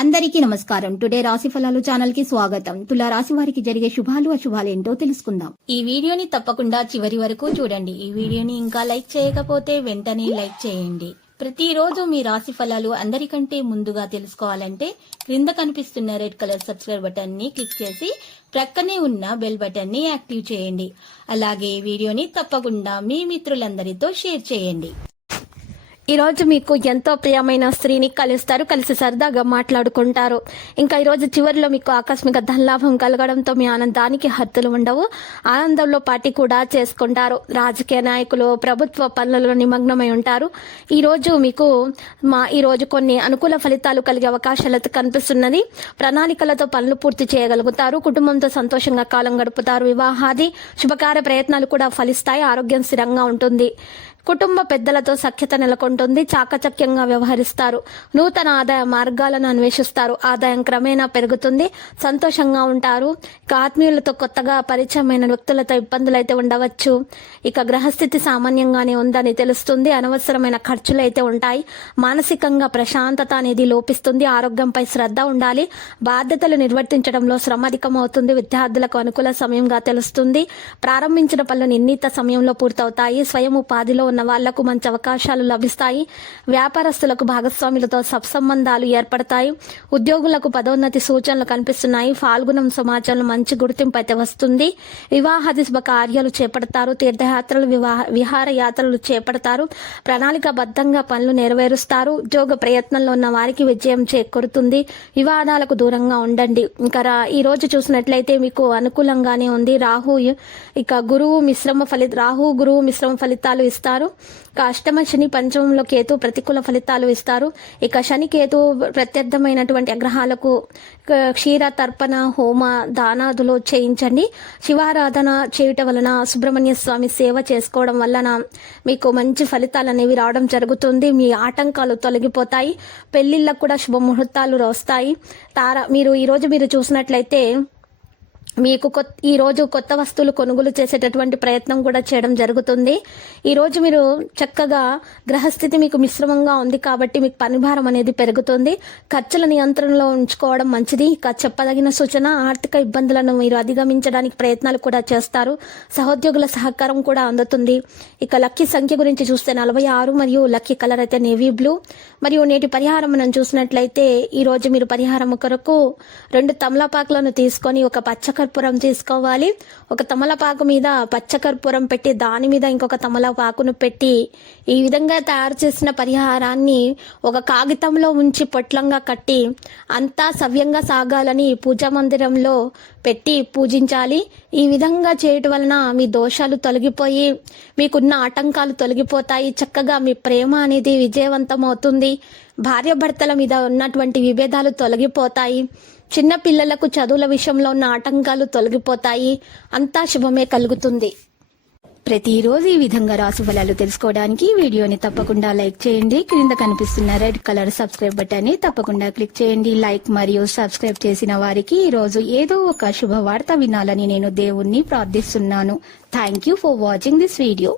అందరికీ నమస్కారం. టుడే రాశి ఫలాలు ఛానల్ కి స్వాగతం. తులా రాశి వారికి జరిగే శుభాలు అశుభాలు ఏంటో తెలుసుకుందాం. ఈ వీడియోని తప్పకుండా చివరి వరకు చూడండి. ఈ వీడియోని ఇంకా లైక్ చేయకపోతే వెంటనే లైక్ చేయండి. ప్రతిరోజు మీ రాశి ఫలాలు అందరికంటే ముందుగా తెలుసుకోవాలంటే క్రింద కనిపిస్తున్న రెడ్ కలర్ సబ్స్క్రైబ్ బటన్ ని క్లిక్ చేసి ప్రక్కనే ఉన్న బెల్ బటన్ ని యాక్టివ్ చేయండి. అలాగే ఈ వీడియోని తప్పకుండా మీ మిత్రులందరితో షేర్ చేయండి. ఈ రోజు మీకు ఎంతో ప్రియమైన స్త్రీని కలుస్తారు, కలిసి సరదాగా మాట్లాడుకుంటారు. ఇంకా ఈ రోజు చివరిలో మీకు ఆకస్మిక ధనలాభం కలగడంతో మీ ఆనందానికి హద్దులు ఉండవు. ఆనందంలో పార్టీ కూడా చేసుకుంటారు. రాజకీయ నాయకులు ప్రభుత్వ పనులలో నిమగ్నమై ఉంటారు. ఈ రోజు మీకు ఈ రోజు కొన్ని అనుకూల ఫలితాలు కలిగే అవకాశాలు కనిపిస్తున్నది. ప్రణాళికలతో పనులు పూర్తి చేయగలుగుతారు. కుటుంబంతో సంతోషంగా కాలం గడుపుతారు. వివాహాది శుభకార్య ప్రయత్నాలు కూడా ఫలిస్తాయి. ఆరోగ్యం స్థిరంగా ఉంటుంది. కుటుంబ పెద్దలతో సఖ్యత నెలకొంటుంది. చాకచక్యంగా వ్యవహరిస్తారు. నూతన ఆదాయ మార్గాలను అన్వేషిస్తారు. ఆదాయం క్రమేణా పెరుగుతుంది. సంతోషంగా ఉంటారు. ఇక ఆత్మీయులతో కొత్తగా పరిచయమైన వ్యక్తులతో ఇబ్బందులు అయితే ఉండవచ్చు. ఇక గ్రహస్థితి సామాన్యంగానే ఉందని తెలుస్తుంది. అనవసరమైన ఖర్చులు అయితే ఉంటాయి. మానసికంగా ప్రశాంతత అనేది లోపిస్తుంది. ఆరోగ్యంపై శ్రద్ధ ఉండాలి. బాధ్యతలు నిర్వర్తించడంలో శ్రమ అధికమవుతుంది. విద్యార్థులకు అనుకూల సమయంగా తెలుస్తుంది. ప్రారంభించిన పనులు నిర్ణీత సమయంలో పూర్తవుతాయి. స్వయం ఉపాధిలో ఉన్న వాళ్లకు మంచి అవకాశాలు లభిస్తాయి. వ్యాపారస్తులకు భాగస్వాములతో సత్సంబంధాలు ఏర్పడతాయి. ఉద్యోగులకు పదోన్నతి సూచనలు కనిపిస్తున్నాయి. ఫాల్గుణం సమాజంలో మంచి గుర్తింపు అయితే వస్తుంది. వివాహాది శుభ కార్యాలు చేపడతారు. తీర్థయాత్రలు విహార యాత్రలు చేపడతారు. ప్రణాళికాబద్ధంగా పనులు నెరవేరుస్తారు. ఉద్యోగ ప్రయత్నంలో ఉన్న వారికి విజయం చేకూరుతుంది. వివాదాలకు దూరంగా ఉండండి. ఇంకా ఈ రోజు చూసినట్లయితే మీకు అనుకూలంగానే ఉంది. రాహు గురువు మిశ్రమ ఫలితాలు ఇస్తారు. అష్టమ శని పంచమంలో కేతు ప్రతికూల ఫలితాలు ఇస్తారు. ఇక శని కేతు ప్రత్యర్థమైనటువంటి గ్రహాలకు క్షీర తర్పణ హోమ దానాదులు చేయించండి. శివారాధన చేయటం వలన సుబ్రహ్మణ్య స్వామి సేవ చేసుకోవడం వలన మీకు మంచి ఫలితాలు అనేవి రావడం జరుగుతుంది. మీ ఆటంకాలు తొలగిపోతాయి. పెళ్లిళ్ళకు కూడా శుభముహూర్తాలు వస్తాయి. ఈ రోజు మీరు చూసినట్లయితే మీకు ఈ రోజు కొత్త వస్తువులు కొనుగోలు చేసేటటువంటి ప్రయత్నం కూడా చేయడం జరుగుతుంది. ఈ రోజు మీరు చక్కగా గ్రహస్థితి మీకు మిశ్రమంగా ఉంది కాబట్టి మీకు పనిభారం అనేది పెరుగుతుంది. ఖర్చుల నియంత్రణలో ఉంచుకోవడం మంచిది. ఇక చెప్పదగిన సూచన ఆర్థిక ఇబ్బందులను మీరు అధిగమించడానికి ప్రయత్నాలు కూడా చేస్తారు. సహోద్యోగుల సహకారం కూడా అందుతుంది. ఇక లక్కీ సంఖ్య గురించి చూస్తే 46 మరియు లక్కీ కలర్ అయితే నేవీ బ్లూ. మరియు నేటి పరిహారం మనం చూసినట్లయితే ఈ రోజు మీరు పరిహారం కొరకు 2 తమలపాకులను తీసుకొని ఒక పచ్చకర్పూరం తీసుకోవాలి. ఒక తమలపాకు మీద పచ్చకర్పూరం పెట్టి దాని మీద ఇంకొక తమలపాకును పెట్టి ఈ విధంగా తయారు చేసిన పరిహారాన్ని ఒక కాగితంలో ఉంచి పొట్లంగా కట్టి అంతా సవ్యంగా సాగాలని పూజా మందిరంలో పెట్టి పూజించాలి. ఈ విధంగా చేయటం వలన మీ దోషాలు తొలగిపోయి మీకున్న ఆటంకాలు తొలగిపోతాయి. చక్కగా మీ ప్రేమ అనేది విజయవంతం అవుతుంది. భార్యాభర్తల మీద ఉన్నటువంటి విభేదాలు తొలగిపోతాయి. చిన్న పిల్లలకు చదువుల విషయంలో ఉన్న ఆటంకాలు తొలగిపోతాయి. అంతా శుభమే కలుగుతుంది. ప్రతిరోజు ఈ విధంగా రాశి ఫలాలు తెలుసుకోవడానికి వీడియోని తప్పకుండా లైక్ చేయండి. క్రింద కనిపిస్తున్న రెడ్ కలర్ సబ్స్క్రైబ్ బటన్ ని తప్పకుండా క్లిక్ చేయండి. లైక్ మరియు సబ్స్క్రైబ్ చేసిన వారికి ఈ రోజు ఏదో ఒక శుభవార్త వినాలని నేను దేవుణ్ణి ప్రార్థిస్తున్నాను. Thank you for watching this video.